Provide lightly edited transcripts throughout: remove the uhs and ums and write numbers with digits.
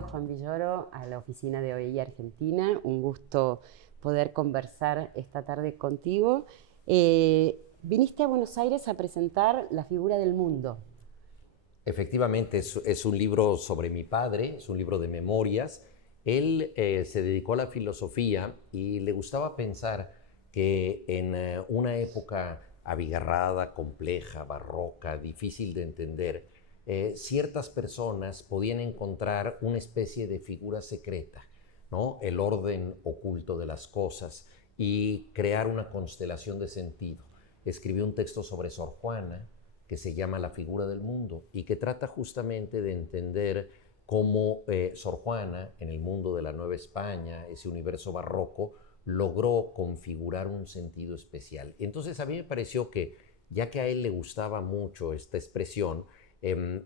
Bienvenido, Juan Villoro, a la oficina de OEI Argentina. Un gusto poder conversar esta tarde contigo. Viniste a Buenos Aires a presentar La figura del mundo. Efectivamente, es un libro sobre mi padre, es un libro de memorias. Él se dedicó a la filosofía y le gustaba pensar que en una época abigarrada, compleja, barroca, difícil de entender, ciertas personas podían encontrar una especie de figura secreta, ¿no? El orden oculto de las cosas y crear una constelación de sentido. Escribió un texto sobre Sor Juana, que se llama La figura del mundo y que trata justamente de entender cómo Sor Juana, en el mundo de la Nueva España, ese universo barroco, logró configurar un sentido especial. Entonces a mí me pareció que, ya que a él le gustaba mucho esta expresión,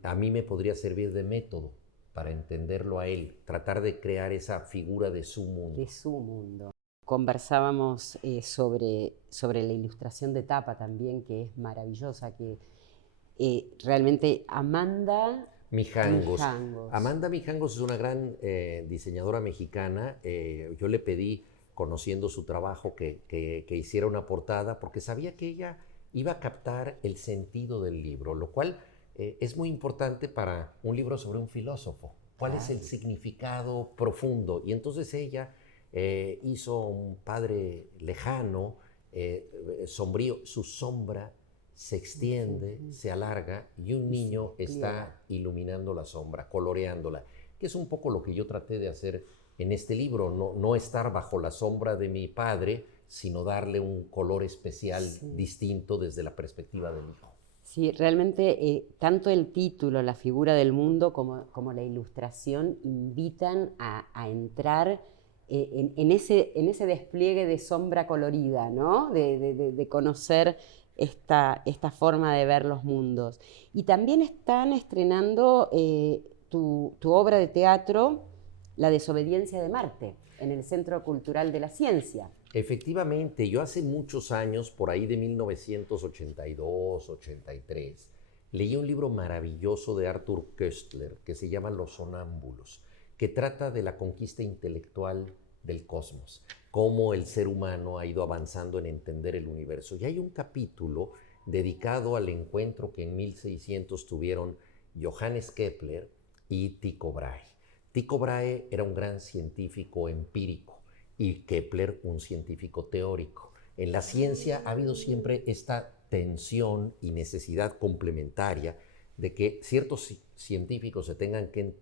a mí me podría servir de método para entenderlo a él, tratar de crear esa figura de su mundo. De su mundo. Conversábamos sobre la ilustración de tapa también, que es maravillosa, que realmente Amanda Mijangos. Mijangos. Amanda Mijangos es una gran diseñadora mexicana. Yo le pedí, conociendo su trabajo, que hiciera una portada, porque sabía que ella iba a captar el sentido del libro, lo cual es muy importante para un libro sobre un filósofo. ¿Cuál es el significado profundo? Y entonces ella hizo un padre lejano, sombrío, su sombra se extiende, se alarga y un niño está iluminando la sombra, coloreándola, que es un poco lo que yo traté de hacer en este libro, no estar bajo la sombra de mi padre, sino darle un color especial distinto desde la perspectiva del hijo. Sí, realmente tanto el título, La figura del mundo, como la ilustración invitan a entrar en ese despliegue de sombra colorida, ¿no? De conocer esta forma de ver los mundos. Y también están estrenando tu obra de teatro, La desobediencia de Marte, en el Centro Cultural de la Ciencia. Efectivamente, yo hace muchos años, por ahí de 1982, 83, leí un libro maravilloso de Arthur Koestler que se llama Los sonámbulos, que trata de la conquista intelectual del cosmos, cómo el ser humano ha ido avanzando en entender el universo. Y hay un capítulo dedicado al encuentro que en 1600 tuvieron Johannes Kepler y Tycho Brahe. Tycho Brahe era un gran científico empírico y Kepler un científico teórico. En la ciencia ha habido siempre esta tensión y necesidad complementaria de que ciertos científicos se tengan que,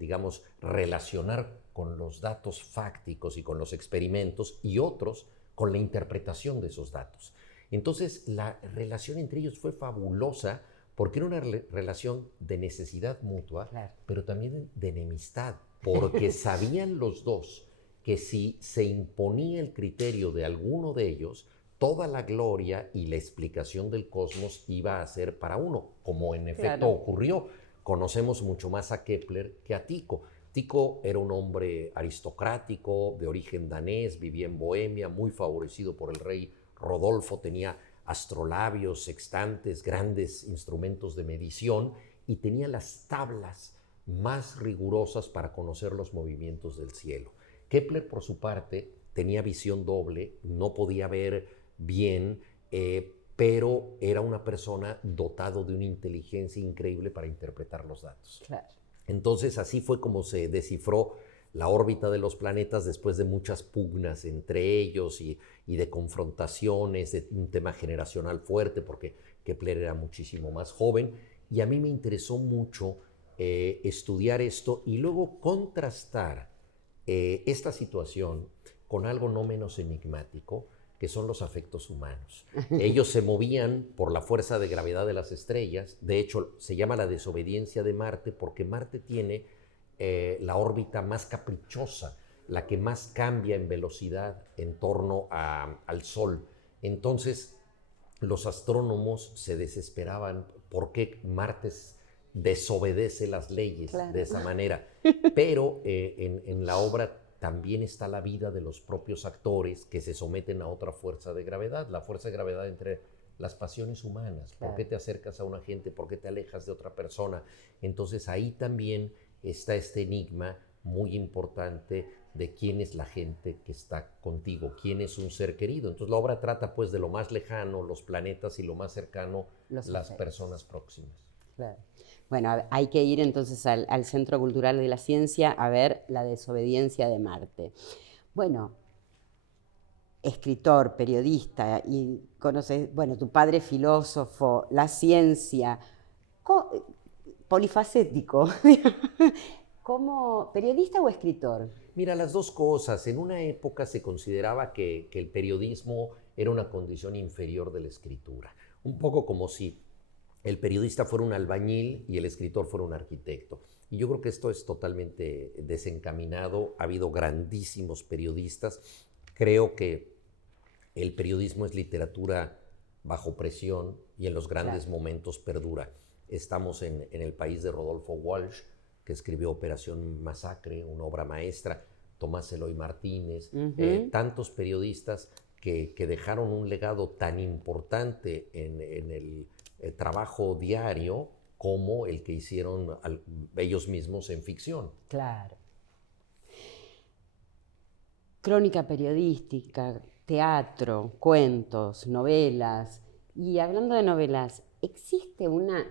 digamos, relacionar con los datos fácticos y con los experimentos y otros con la interpretación de esos datos. Entonces la relación entre ellos fue fabulosa porque era una relación de necesidad mutua, claro, pero también de enemistad, porque sabían los dos que si se imponía el criterio de alguno de ellos, toda la gloria y la explicación del cosmos iba a ser para uno, como en efecto ocurrió. Conocemos mucho más a Kepler que a Tycho. Tycho era un hombre aristocrático, de origen danés, vivía en Bohemia, muy favorecido por el rey Rodolfo, tenía astrolabios, sextantes, grandes instrumentos de medición y tenía las tablas más rigurosas para conocer los movimientos del cielo. Kepler, por su parte, tenía visión doble, no podía ver bien, pero era una persona dotado de una inteligencia increíble para interpretar los datos. Claro. Entonces, así fue como se descifró la órbita de los planetas después de muchas pugnas entre ellos y de confrontaciones, de un tema generacional fuerte, porque Kepler era muchísimo más joven. Y a mí me interesó mucho estudiar esto y luego contrastar esta situación con algo no menos enigmático, que son los afectos humanos. Ellos se movían por la fuerza de gravedad de las estrellas. De hecho, se llama la desobediencia de Marte porque Marte tiene la órbita más caprichosa, la que más cambia en velocidad en torno al Sol. Entonces, los astrónomos se desesperaban porque Marte desobedece las leyes de esa manera. Pero en la obra también está la vida de los propios actores que se someten a otra fuerza de gravedad, la fuerza de gravedad entre las pasiones humanas. ¿Por qué te acercas a una gente? ¿Por qué te alejas de otra persona? Entonces ahí también está este enigma muy importante de quién es la gente que está contigo, quién es un ser querido. Entonces la obra trata pues de lo más lejano, los planetas, y lo más cercano, las personas próximas. Claro. Bueno, hay que ir entonces al Centro Cultural de la Ciencia a ver La desobediencia de Marte. Bueno, escritor, periodista, y conoces, bueno, tu padre filósofo, la ciencia, polifacético. ¿Como periodista o escritor? Mira, las dos cosas. En una época se consideraba que el periodismo era una condición inferior de la escritura. Un poco como si el periodista fuera un albañil y el escritor fuera un arquitecto. Y yo creo que esto es totalmente desencaminado. Ha habido grandísimos periodistas. Creo que el periodismo es literatura bajo presión y en los grandes momentos perdura. Estamos en el país de Rodolfo Walsh, que escribió Operación Masacre, una obra maestra, Tomás Eloy Martínez, tantos periodistas que dejaron un legado tan importante en el trabajo diario como el que hicieron ellos mismos en ficción. Claro. Crónica periodística, teatro, cuentos, novelas. Y hablando de novelas, ¿existe una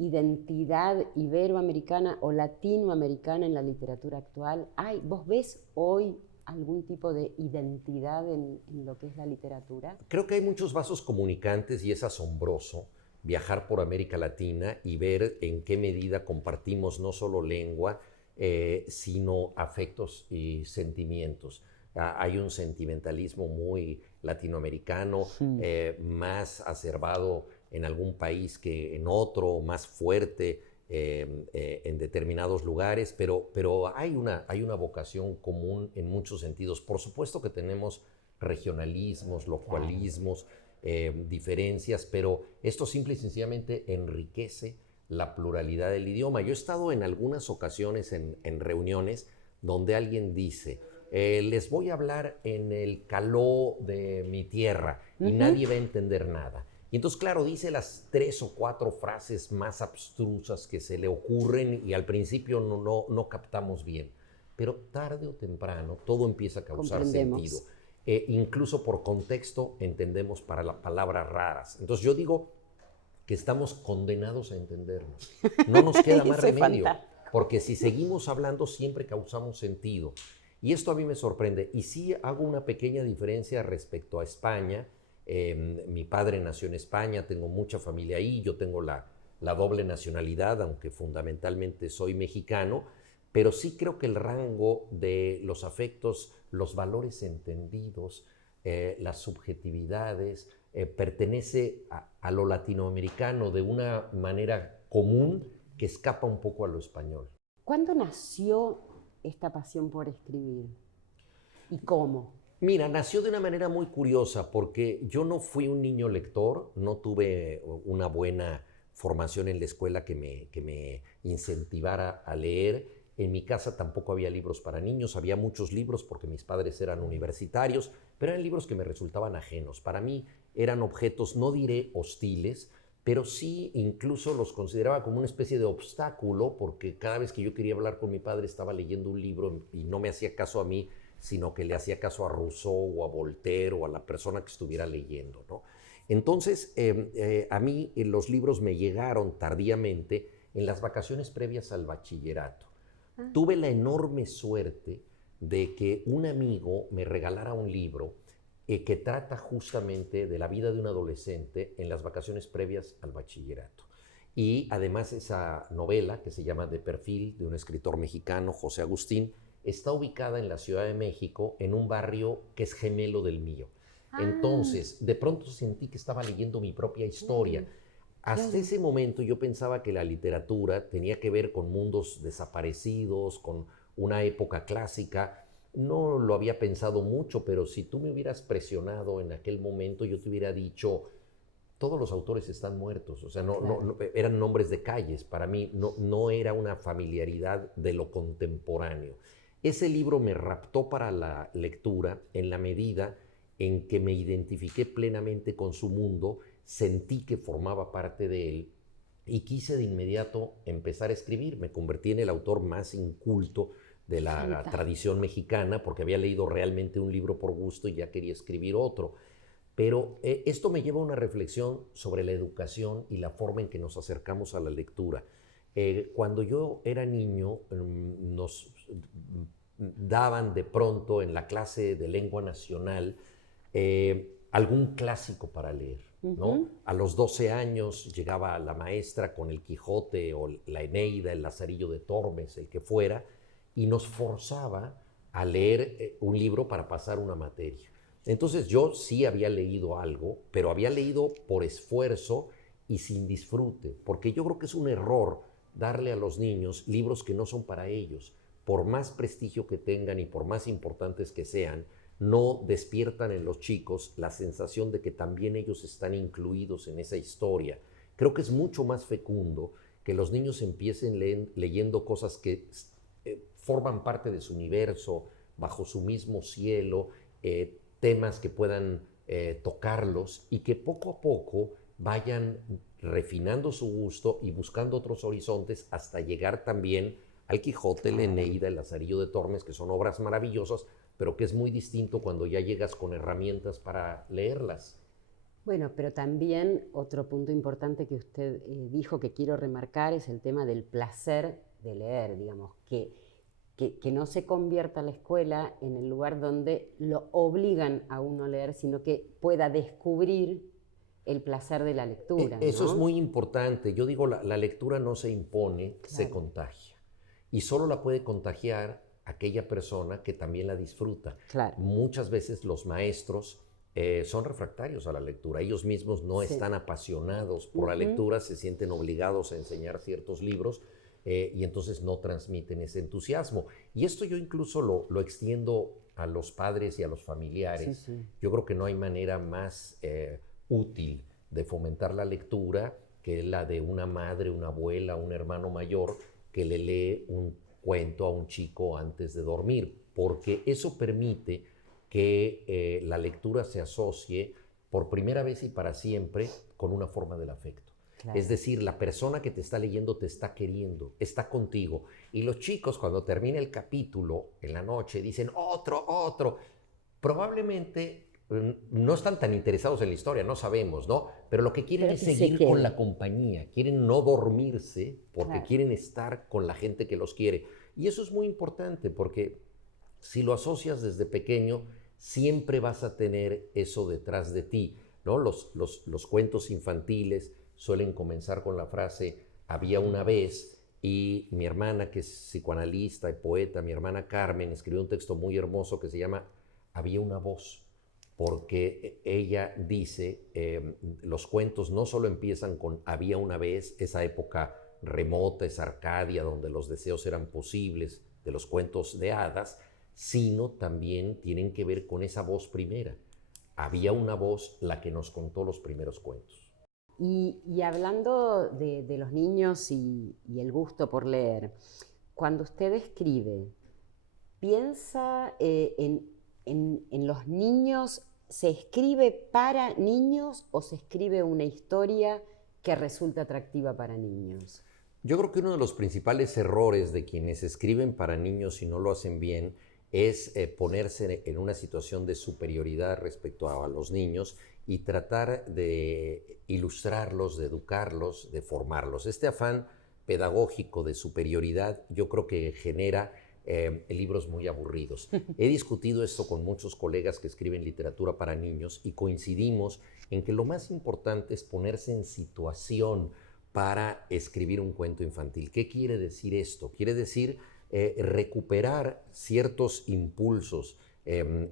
identidad iberoamericana o latinoamericana en la literatura actual? ¿Vos ves hoy algún tipo de identidad en lo que es la literatura? Creo que hay muchos vasos comunicantes y es asombroso viajar por América Latina y ver en qué medida compartimos no solo lengua, sino afectos y sentimientos. Hay un sentimentalismo muy latinoamericano, más acervado en algún país que en otro, más fuerte en determinados lugares, pero hay una vocación común en muchos sentidos. Por supuesto que tenemos regionalismos, localismos, diferencias, pero esto simple y sencillamente enriquece la pluralidad del idioma. Yo he estado en algunas ocasiones en reuniones donde alguien dice, les voy a hablar en el caló de mi tierra y nadie va a entender nada. Y entonces, claro, dice las 3 o 4 frases más abstrusas que se le ocurren y al principio no captamos bien. Pero tarde o temprano todo empieza a causar sentido. Incluso por contexto entendemos para las palabras raras. Entonces yo digo que estamos condenados a entendernos. No nos queda más remedio, porque si seguimos hablando siempre causamos sentido. Y esto a mí me sorprende. Y sí hago una pequeña diferencia respecto a España. Mi padre nació en España, tengo mucha familia ahí, yo tengo la doble nacionalidad, aunque fundamentalmente soy mexicano, pero sí creo que el rango de los afectos, los valores entendidos, las subjetividades, pertenece a lo latinoamericano de una manera común que escapa un poco a lo español. ¿Cuándo nació esta pasión por escribir? ¿Y cómo? Mira, nació de una manera muy curiosa porque yo no fui un niño lector, no tuve una buena formación en la escuela que me incentivara a leer. En mi casa tampoco había libros para niños, había muchos libros porque mis padres eran universitarios, pero eran libros que me resultaban ajenos. Para mí eran objetos, no diré hostiles, pero sí incluso los consideraba como una especie de obstáculo porque cada vez que yo quería hablar con mi padre estaba leyendo un libro y no me hacía caso a mí, sino que le hacía caso a Rousseau o a Voltaire o a la persona que estuviera leyendo, ¿no? Entonces, a mí los libros me llegaron tardíamente en las vacaciones previas al bachillerato. Tuve la enorme suerte de que un amigo me regalara un libro que trata justamente de la vida de un adolescente en las vacaciones previas al bachillerato. Y además esa novela, que se llama De perfil, de un escritor mexicano, José Agustín, está ubicada en la Ciudad de México, en un barrio que es gemelo del mío. Entonces, de pronto sentí que estaba leyendo mi propia historia. Hasta ese momento yo pensaba que la literatura tenía que ver con mundos desaparecidos, con una época clásica. No lo había pensado mucho, pero si tú me hubieras presionado en aquel momento, yo te hubiera dicho, todos los autores están muertos. O sea, no, eran nombres de calles. Para mí no era una familiaridad de lo contemporáneo. Ese libro me raptó para la lectura en la medida en que me identifiqué plenamente con su mundo, sentí que formaba parte de él y quise de inmediato empezar a escribir. Me convertí en el autor más inculto de la tradición mexicana, porque había leído realmente un libro por gusto y ya quería escribir otro. Pero esto me lleva a una reflexión sobre la educación y la forma en que nos acercamos a la lectura. Cuando yo era niño, nos daban de pronto en la clase de lengua nacional algún clásico para leer, ¿no? A los 12 años llegaba la maestra con el Quijote o la Eneida, el Lazarillo de Tormes, el que fuera, y nos forzaba a leer un libro para pasar una materia. Entonces yo sí había leído algo, pero había leído por esfuerzo y sin disfrute, porque yo creo que es un error darle a los niños libros que no son para ellos. Por más prestigio que tengan y por más importantes que sean, no despiertan en los chicos la sensación de que también ellos están incluidos en esa historia. Creo que es mucho más fecundo que los niños empiecen leyendo cosas que forman parte de su universo, bajo su mismo cielo, temas que puedan tocarlos y que poco a poco vayan refinando su gusto y buscando otros horizontes hasta llegar también al Quijote, la Eneida, el Lazarillo de Tormes, que son obras maravillosas, pero que es muy distinto cuando ya llegas con herramientas para leerlas. Bueno, pero también otro punto importante que usted dijo que quiero remarcar es el tema del placer de leer, digamos, que no se convierta la escuela en el lugar donde lo obligan a uno a leer, sino que pueda descubrir el placer de la lectura, Eso ¿no? es muy importante. Yo digo, la lectura no se impone, Claro. se contagia. Y solo la puede contagiar aquella persona que también la disfruta. Claro. Muchas veces los maestros son refractarios a la lectura. Ellos mismos no están apasionados por la lectura, se sienten obligados a enseñar ciertos libros y entonces no transmiten ese entusiasmo. Y esto yo incluso lo extiendo a los padres y a los familiares. Sí. Yo creo que no hay manera más útil de fomentar la lectura que la de una madre, una abuela, un hermano mayor que le lee un cuento a un chico antes de dormir, porque eso permite que la lectura se asocie por primera vez y para siempre con una forma del afecto. Claro. Es decir, la persona que te está leyendo te está queriendo, está contigo. Y los chicos, cuando termina el capítulo en la noche, dicen otro. Probablemente no están tan interesados en la historia, no sabemos, ¿no? Pero lo que quieren es seguir con la compañía, quieren no dormirse porque quieren estar con la gente que los quiere. Y eso es muy importante porque si lo asocias desde pequeño, siempre vas a tener eso detrás de ti, ¿no? Los cuentos infantiles suelen comenzar con la frase había una vez, y mi hermana, que es psicoanalista y poeta, mi hermana Carmen, escribió un texto muy hermoso que se llama Había una voz, porque ella dice, los cuentos no solo empiezan con había una vez, esa época remota, esa Arcadia, donde los deseos eran posibles, de los cuentos de hadas, sino también tienen que ver con esa voz primera. Había una voz la que nos contó los primeros cuentos. Y hablando de los niños y el gusto por leer, cuando usted escribe, ¿piensa en los niños? ¿Se escribe para niños o se escribe una historia que resulta atractiva para niños? Yo creo que uno de los principales errores de quienes escriben para niños y no lo hacen bien es ponerse en una situación de superioridad respecto a los niños y tratar de ilustrarlos, de educarlos, de formarlos. Este afán pedagógico de superioridad yo creo que genera libros muy aburridos. He discutido esto con muchos colegas que escriben literatura para niños y coincidimos en que lo más importante es ponerse en situación para escribir un cuento infantil. ¿Qué quiere decir esto? Quiere decir recuperar ciertos impulsos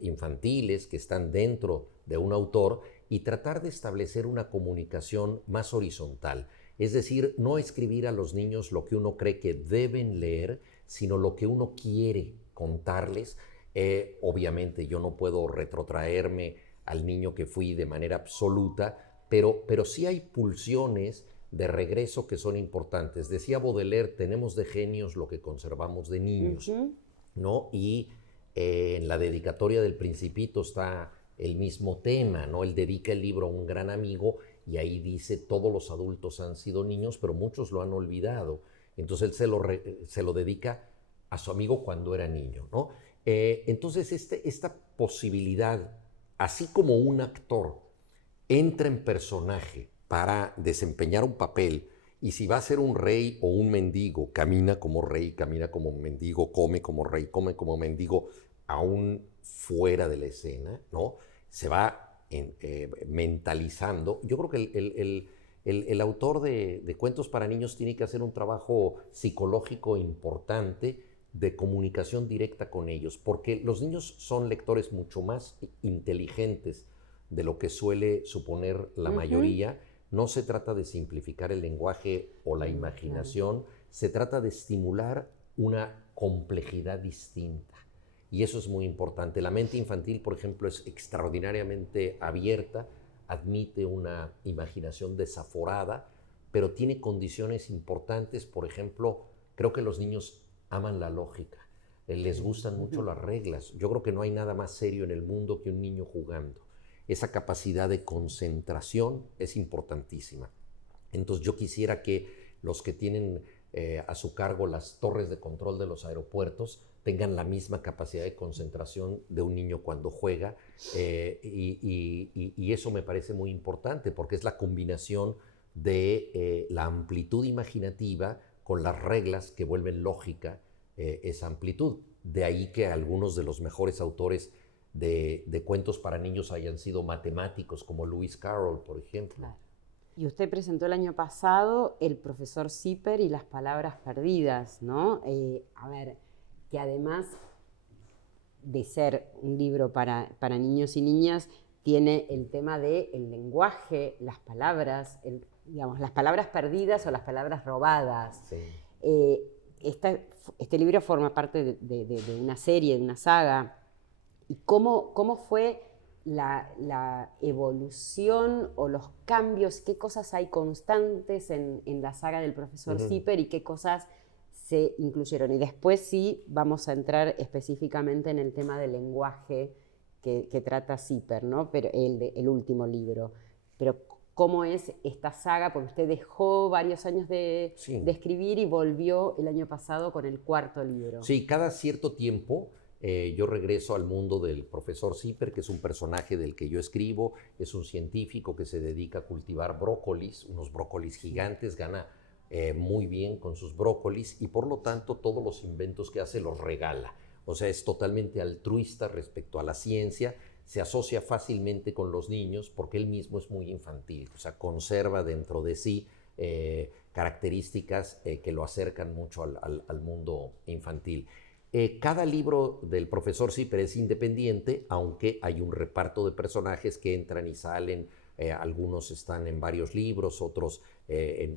infantiles que están dentro de un autor y tratar de establecer una comunicación más horizontal. Es decir, no escribir a los niños lo que uno cree que deben leer, sino lo que uno quiere contarles. Obviamente yo no puedo retrotraerme al niño que fui de manera absoluta, pero sí hay pulsiones de regreso que son importantes. Decía Baudelaire, tenemos de genios lo que conservamos de niños, ¿no? Y en la dedicatoria del Principito está el mismo tema, ¿no? Él dedica el libro a un gran amigo y ahí dice, todos los adultos han sido niños, pero muchos lo han olvidado. Entonces él se lo dedica a su amigo cuando era niño, ¿no? Entonces esta posibilidad, así como un actor entra en personaje para desempeñar un papel, y si va a ser un rey o un mendigo, camina como rey, camina como mendigo, come como rey, come como mendigo, aún fuera de la escena, ¿no? Se va mentalizando. Yo creo que el autor de cuentos para niños tiene que hacer un trabajo psicológico importante de comunicación directa con ellos, porque los niños son lectores mucho más inteligentes de lo que suele suponer la mayoría. No se trata de simplificar el lenguaje o la imaginación, se trata de estimular una complejidad distinta. Y eso es muy importante. La mente infantil, por ejemplo, es extraordinariamente abierta, admite una imaginación desaforada, pero tiene condiciones importantes. Por ejemplo, creo que los niños aman la lógica, les gustan mucho las reglas. Yo creo que no hay nada más serio en el mundo que un niño jugando. Esa capacidad de concentración es importantísima. Entonces yo quisiera que los que tienen a su cargo las torres de control de los aeropuertos tengan la misma capacidad de concentración de un niño cuando juega, y eso me parece muy importante porque es la combinación de la amplitud imaginativa con las reglas que vuelven lógica esa amplitud. De ahí que algunos de los mejores autores de cuentos para niños hayan sido matemáticos, como Lewis Carroll, por ejemplo. Claro. Y usted presentó el año pasado El profesor Zipper y las palabras perdidas, ¿no? A ver, que además de ser un libro para niños y niñas, tiene el tema del lenguaje, las palabras, digamos, las palabras perdidas o las palabras robadas. Sí. Este libro forma parte de una serie, de una saga. ¿Y cómo fue la evolución o los cambios? ¿Qué cosas hay constantes en la saga del profesor Zipper y qué cosas se incluyeron? Y después sí vamos a entrar específicamente en el tema del lenguaje que trata Zipper, ¿no? Pero el último libro. Pero ¿cómo es esta saga? Porque usted dejó varios años de escribir y volvió el año pasado con el 4º libro. Sí, cada cierto tiempo yo regreso al mundo del profesor Zipper, que es un personaje del que yo escribo. Es un científico que se dedica a cultivar brócolis, unos brócolis gigantes, gana muy bien con sus brócolis y por lo tanto todos los inventos que hace los regala. O sea, es totalmente altruista respecto a la ciencia, se asocia fácilmente con los niños porque él mismo es muy infantil, o sea, conserva dentro de sí características que lo acercan mucho al mundo infantil. Cada libro del profesor Zipper es independiente, aunque hay un reparto de personajes que entran y salen. Algunos están en varios libros, otros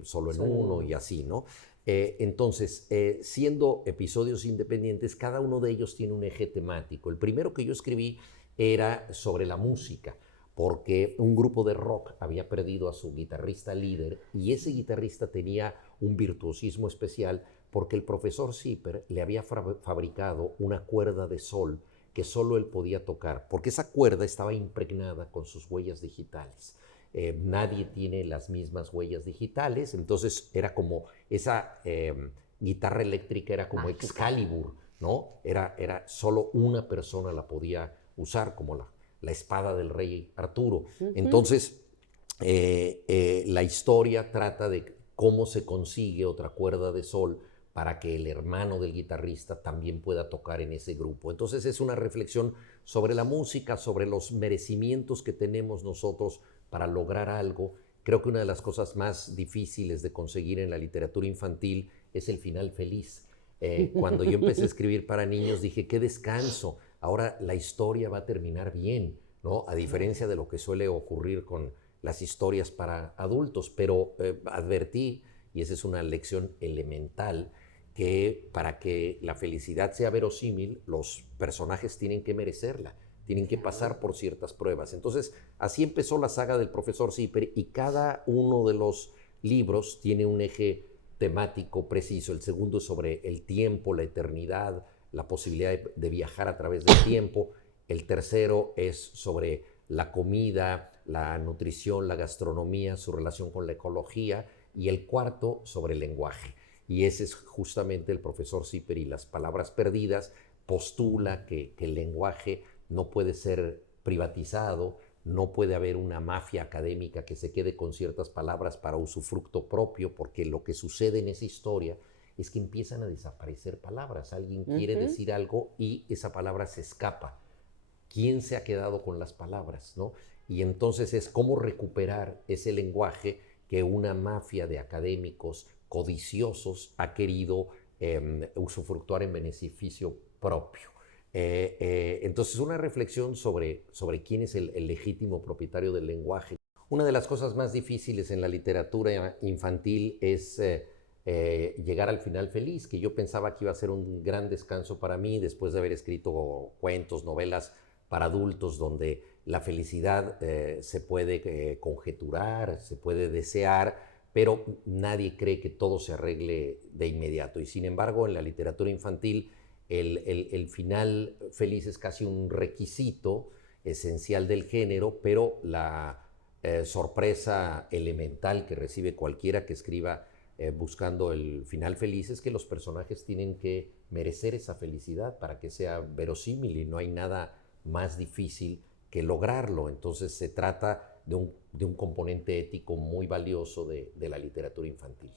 solo en uno y así, ¿no? Entonces, siendo episodios independientes, cada uno de ellos tiene un eje temático. El primero que yo escribí era sobre la música, porque un grupo de rock había perdido a su guitarrista líder y ese guitarrista tenía un virtuosismo especial porque el profesor Zipper le había fabricado una cuerda de sol que solo él podía tocar, porque esa cuerda estaba impregnada con sus huellas digitales. Nadie tiene las mismas huellas digitales, entonces era como esa guitarra eléctrica era como Excalibur, ¿no? Era solo una persona la podía usar, como la espada del rey Arturo. Entonces, la historia trata de cómo se consigue otra cuerda de sol para que el hermano del guitarrista también pueda tocar en ese grupo. Entonces es una reflexión sobre la música, sobre los merecimientos que tenemos nosotros para lograr algo. Creo que una de las cosas más difíciles de conseguir en la literatura infantil es el final feliz. Cuando yo empecé a escribir para niños dije, qué descanso, ahora la historia va a terminar bien, ¿no? A diferencia de lo que suele ocurrir con las historias para adultos, pero advertí, y esa es una lección elemental, que para que la felicidad sea verosímil, los personajes tienen que merecerla, tienen que pasar por ciertas pruebas. Entonces, así empezó la saga del profesor Zipper y cada uno de los libros tiene un eje temático preciso. El segundo es sobre el tiempo, la eternidad, la posibilidad de viajar a través del tiempo. El tercero es sobre la comida, la nutrición, la gastronomía, su relación con la ecología, y el cuarto sobre el lenguaje. Y ese es justamente el profesor Zipper, y Las palabras perdidas postula que el lenguaje no puede ser privatizado, no puede haber una mafia académica que se quede con ciertas palabras para usufructo propio, porque lo que sucede en esa historia es que empiezan a desaparecer palabras. Alguien quiere decir algo y esa palabra se escapa. ¿Quién se ha quedado con las palabras, no? Y entonces es cómo recuperar ese lenguaje que una mafia de académicos codiciosos ha querido usufructuar en beneficio propio. Entonces, una reflexión sobre quién es el legítimo propietario del lenguaje. Una de las cosas más difíciles en la literatura infantil es llegar al final feliz, que yo pensaba que iba a ser un gran descanso para mí después de haber escrito cuentos, novelas para adultos, donde la felicidad se puede conjeturar, se puede desear, pero nadie cree que todo se arregle de inmediato. Y sin embargo, en la literatura infantil, el final feliz es casi un requisito esencial del género, pero la sorpresa elemental que recibe cualquiera que escriba buscando el final feliz es que los personajes tienen que merecer esa felicidad para que sea verosímil, y no hay nada más difícil que lograrlo. Entonces se trata de un componente ético muy valioso de la literatura infantil.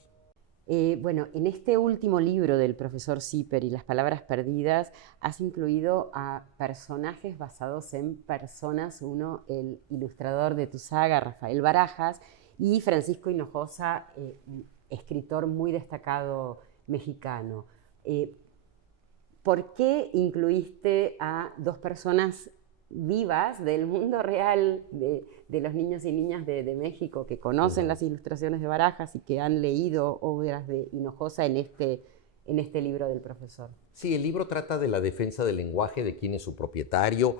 Bueno, en este último libro del profesor Zipper y Las palabras perdidas, has incluido a personajes basados en personas. Uno, el ilustrador de tu saga, Rafael Barajas, y Francisco Hinojosa, escritor muy destacado mexicano. ¿Por qué incluiste a dos personas vivas del mundo real de los niños y niñas de México, que conocen las ilustraciones de Barajas y que han leído obras de Hinojosa en este libro del profesor? Sí, el libro trata de la defensa del lenguaje, de quién es su propietario,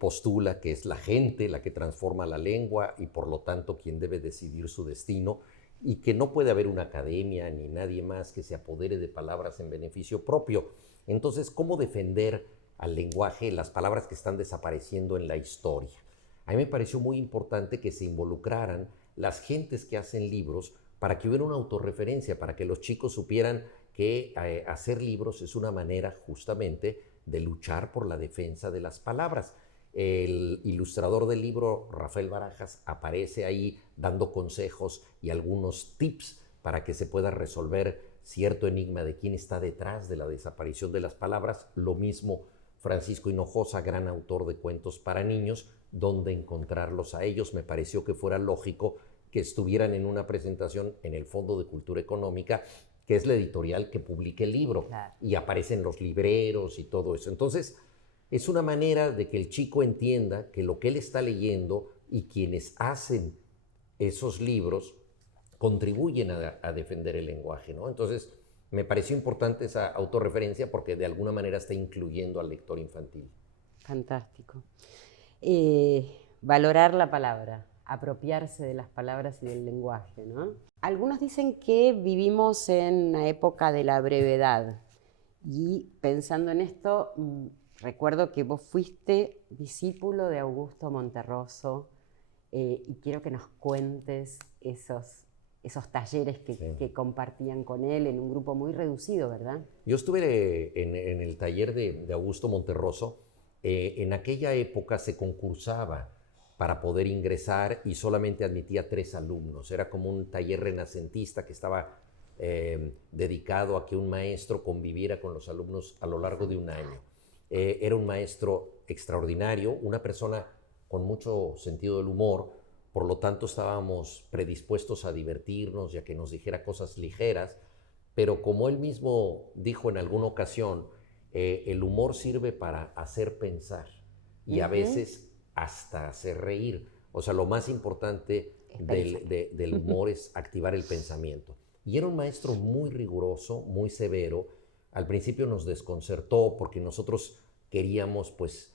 postula que es la gente la que transforma la lengua y por lo tanto quien debe decidir su destino, y que no puede haber una academia ni nadie más que se apodere de palabras en beneficio propio. Entonces, ¿cómo defender al lenguaje, las palabras que están desapareciendo en la historia? A mí me pareció muy importante que se involucraran las gentes que hacen libros para que hubiera una autorreferencia, para que los chicos supieran que hacer libros es una manera justamente de luchar por la defensa de las palabras. El ilustrador del libro, Rafael Barajas, aparece ahí dando consejos y algunos tips para que se pueda resolver cierto enigma de quién está detrás de la desaparición de las palabras. Lo mismo Francisco Hinojosa, gran autor de cuentos para niños, dónde encontrarlos a ellos. Me pareció que fuera lógico que estuvieran en una presentación en el Fondo de Cultura Económica, que es la editorial que publique el libro, claro, y aparecen los libreros y todo eso. Entonces, es una manera de que el chico entienda que lo que él está leyendo y quienes hacen esos libros contribuyen a defender el lenguaje, ¿no? Entonces, me pareció importante esa autorreferencia porque de alguna manera está incluyendo al lector infantil. Fantástico. Valorar la palabra, apropiarse de las palabras y del lenguaje, ¿no? Algunos dicen que vivimos en una época de la brevedad, y pensando en esto, recuerdo que vos fuiste discípulo de Augusto Monterroso, y quiero que nos cuentes esos talleres que compartían con él en un grupo muy reducido, ¿verdad? Yo estuve en el taller de Augusto Monterroso. En aquella época se concursaba para poder ingresar y solamente admitía 3 alumnos. Era como un taller renacentista que estaba dedicado a que un maestro conviviera con los alumnos a lo largo de un año. Era un maestro extraordinario, una persona con mucho sentido del humor. Por lo tanto, estábamos predispuestos a divertirnos y a que nos dijera cosas ligeras, pero como él mismo dijo en alguna ocasión, el humor sirve para hacer pensar y a veces hasta hacer reír. O sea, lo más importante del humor es activar el pensamiento. Y era un maestro muy riguroso, muy severo. Al principio nos desconcertó porque nosotros queríamos, pues,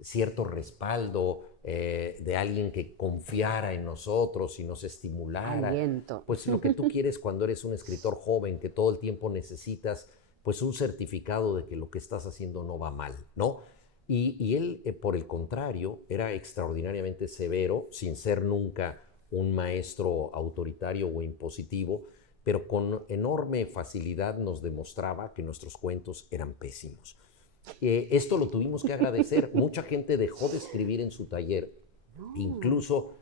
cierto respaldo, de alguien que confiara en nosotros y nos estimulara. Aliento. Pues lo que tú quieres cuando eres un escritor joven, que todo el tiempo necesitas pues un certificado de que lo que estás haciendo no va mal, ¿no? Y él, por el contrario, era extraordinariamente severo, sin ser nunca un maestro autoritario o impositivo, pero con enorme facilidad nos demostraba que nuestros cuentos eran pésimos. Esto lo tuvimos que agradecer. Mucha gente dejó de escribir en su taller. Incluso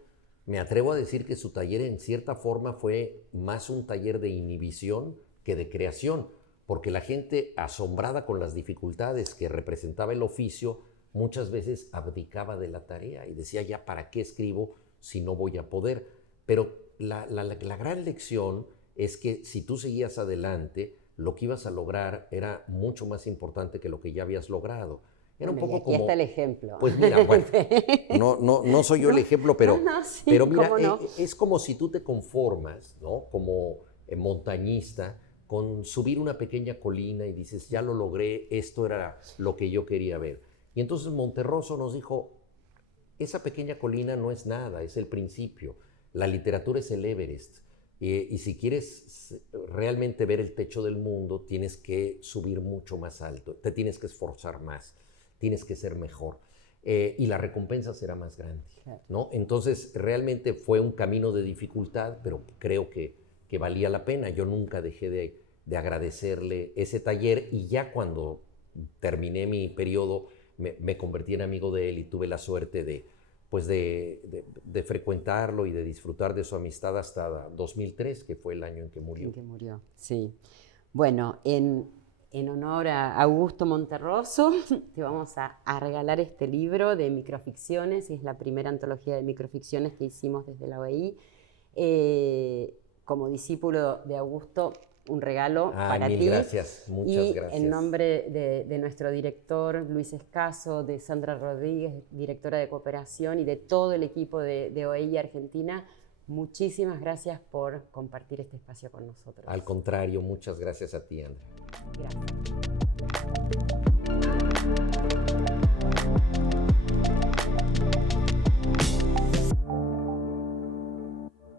me atrevo a decir que su taller en cierta forma fue más un taller de inhibición que de creación, porque la gente, asombrada con las dificultades que representaba el oficio, muchas veces abdicaba de la tarea y decía, ya, ¿para qué escribo si no voy a poder? Pero la gran lección es que si tú seguías adelante, lo que ibas a lograr era mucho más importante que lo que ya habías logrado. Era Bueno, un poco y aquí como... está el ejemplo. Pues mira, bueno, no soy yo el ejemplo, pero, Sí, pero mira, cómo no. es como si tú te conformas, ¿no? Como montañista, con subir una pequeña colina y dices, ya lo logré, esto era lo que yo quería ver. Y entonces Monterroso nos dijo, esa pequeña colina no es nada, es el principio. La literatura es el Everest. Y si quieres realmente ver el techo del mundo, tienes que subir mucho más alto, te tienes que esforzar más, tienes que ser mejor. Y la recompensa será más grande, ¿no? Entonces, realmente fue un camino de dificultad, pero creo que valía la pena. Yo nunca dejé de agradecerle ese taller, y ya cuando terminé mi periodo, me convertí en amigo de él y tuve la suerte de frecuentarlo y de disfrutar de su amistad hasta 2003, que fue el año en que murió. En que murió, sí. Bueno, en honor a Augusto Monterroso, te vamos a regalar este libro de microficciones. Es la primera antología de microficciones que hicimos desde la OEI. Como discípulo de Augusto, un regalo para mil ti. Gracias, muchas gracias. En nombre de nuestro director Luis Escaso, de Sandra Rodríguez, directora de cooperación, y de todo el equipo de OEI Argentina, muchísimas gracias por compartir este espacio con nosotros. Al contrario, muchas gracias a ti, Andrea. Gracias.